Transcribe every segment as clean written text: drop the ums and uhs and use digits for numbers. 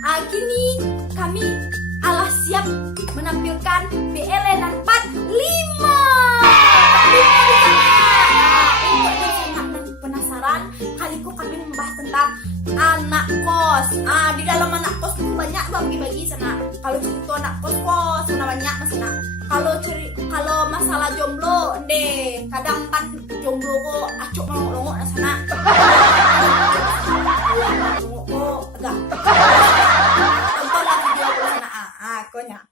Kini kami siap menampilkan BLN 45 untuk yang penasaran, kali ini kami membahas tentang anak kos. Di dalam anak kos itu banyak bagi-bagi sana. Kalau cerita anak kos sana banyak sana. Kalau masalah jomblo deh, kadang kan jomblo kok acuk longok di sana. Longok kok agak. Tontonlah video di sana. Konya.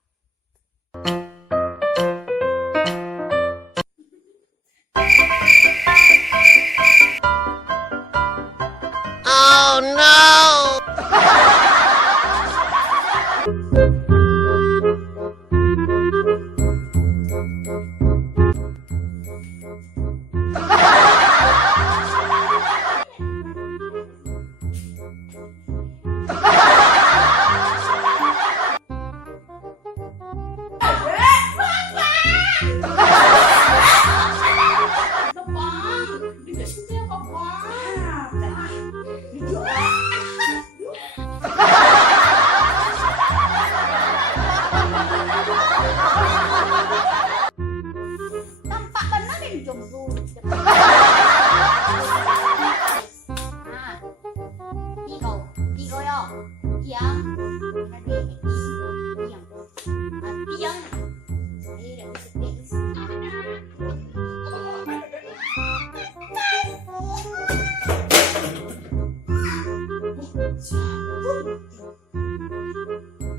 Oh no! Tampak benar ini jomblo. Tiga ya. Tiang. Tiang.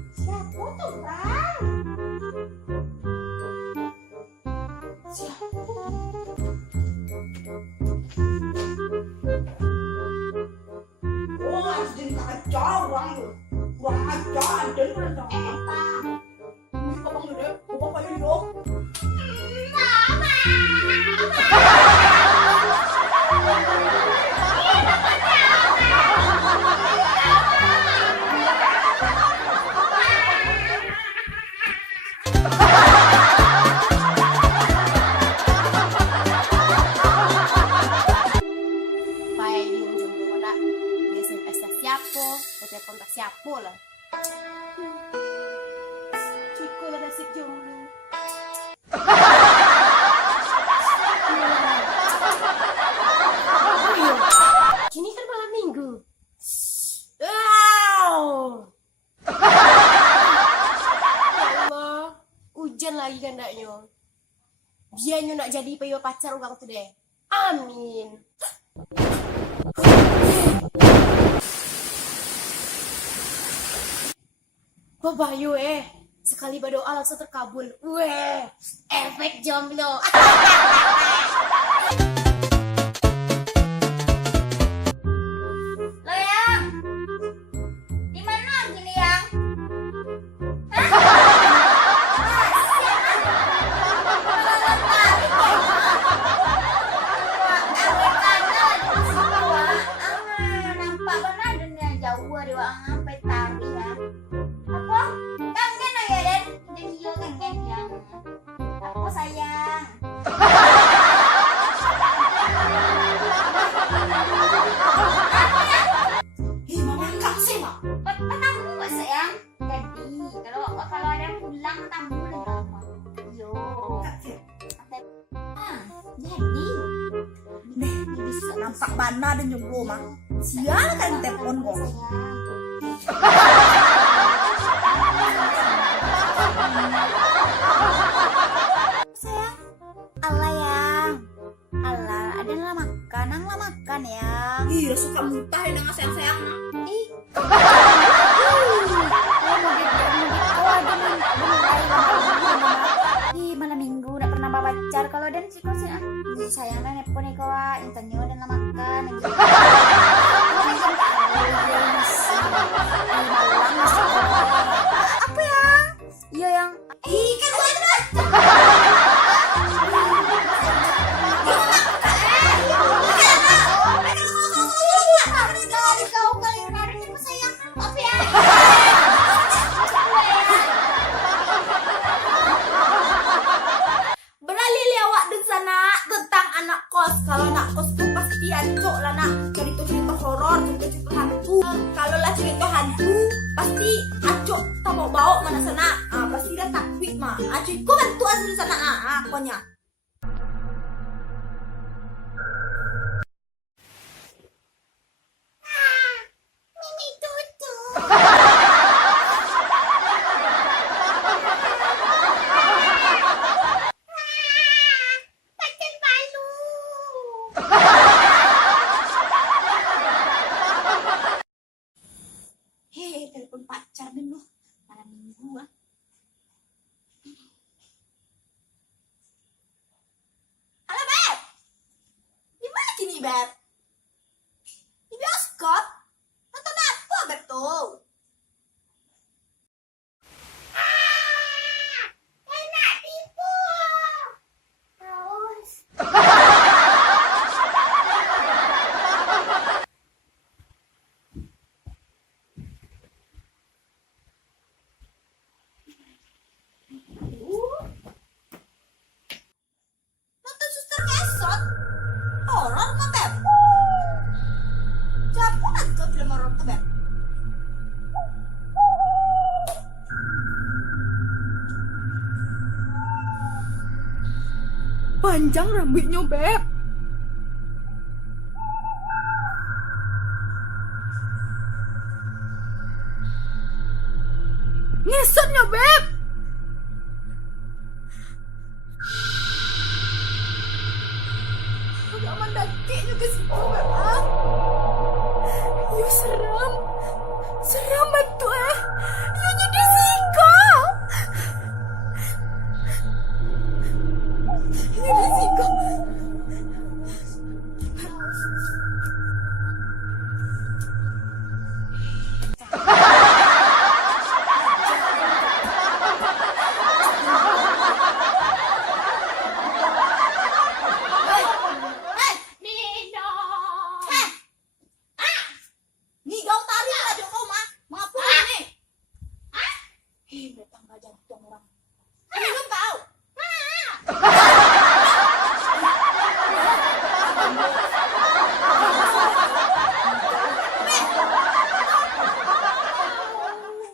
Siapa tuh, Bang? Wah, jadi kacau bang, kurang ajar, jadi mana dong? Ini kapan udah? Bapak ini dong. Supaya ini jomblo pada SMS siapa, telepon tak siapa lah. Ciko yang nasib jomblo. Kini kan malam minggu. Ya Allah, hujan lagi kan ndaknya. Biarnya nak jadi payo pacar orang tu deh. Amin. Babayu sekali berdoa langsung terkabul. Efek jomblo. Lo yang di mana gini yang? Nampak benar dunia jauh dari wang sampai tari ya. Apa? Kangen ya Den? Jadi yo kangen yang. Apa sayang? Ih, mama kak sih mak. Tamu nggak sayang? Jadi kalau ada yang pulang tamu nih mama. Yo. Kak sih. Jadi Nih, bisa nampak mana dan jomblo mak. Sial kan telepon kok. sayang, Allah yang, Allah ada lah makan yang. Ih, suka muntah ya dengan sayang-sayang mak. Ih, malam minggu udah pernah bawa pacar kalau dan sih kau sih sayang dan nepon nih kau intanyo dan lah makan. Apa yang? Iya yang. Ih kan kau kali narik apa sayang? Apa ya? Beralih lewat di sana tentang anak kos. Kalau anak kos tuh pasti acok lah nak. Jadi bau-bau mana sana. Pasti dia takut mah. Cuy, kau bantu asal sana. Pokoknya. Mimi tutu. Pacar balu. Hei, telepon pacar dulu. Malam minggu. Halo, Beb. Gimana kini, Beb? Di bioskop? Nonton apa, Beb tuh? Kena tipu. Haus. Nonton Suster Kesot? Horor mah, Beb. Siapa nonton film horor tuh, Beb? Panjang rambutnya, Beb. Ngesotnya, Beb. Agak mendaki juga situ, Beb. Ya seram. Seram betul, Ya jadi sika. Jadi sika. Nino. Nih kau tarik lah dong kau mah. Mengapa ini? Hei, datang gak jantung orang. Minum kau.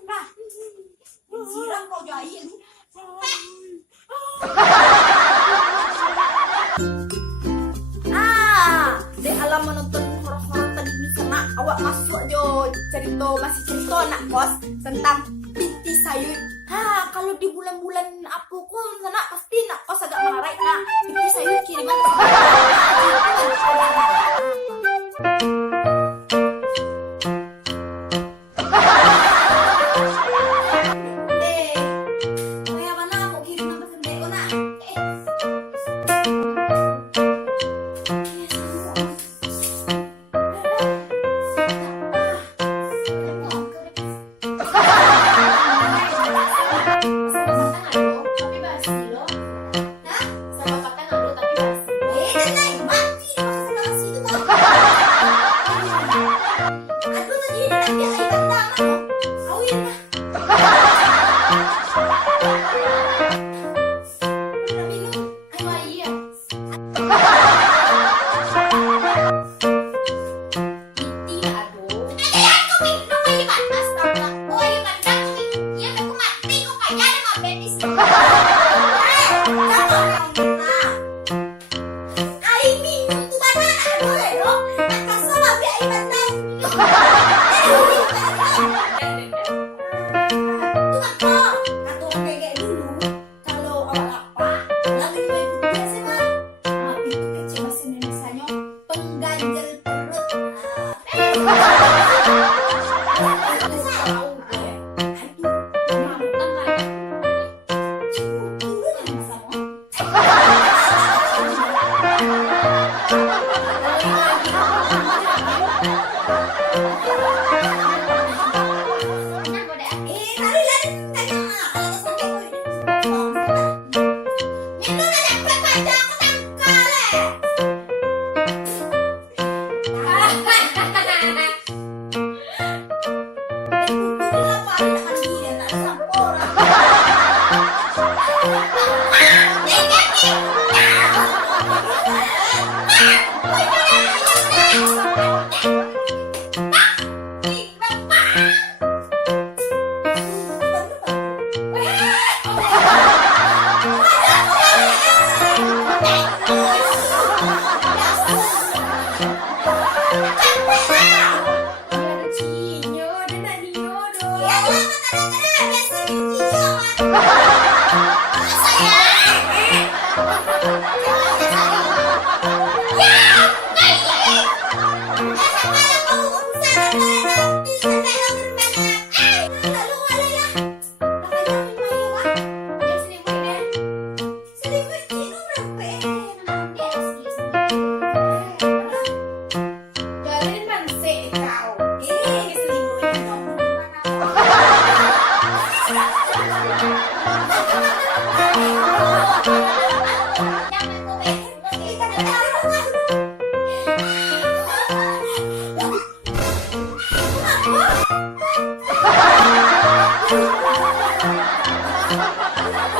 Nah, siram kau jahil. Di alam menonton horor-horor tadi di sana, awak masuk jo masih cerita nak kos tentang Binti Sayur. Kalau di bulan-bulan apa kok sana pasti nak kos agak melarat nak. Binti Sayur kiriman. Kayak mana mau kiriman pesan beko nak? Mati,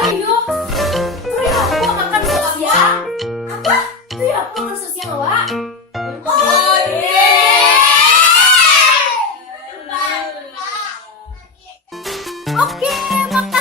Ayo, aku makan siang. Apa? Aku makan siang, Wak. Oh iya. Oke, makan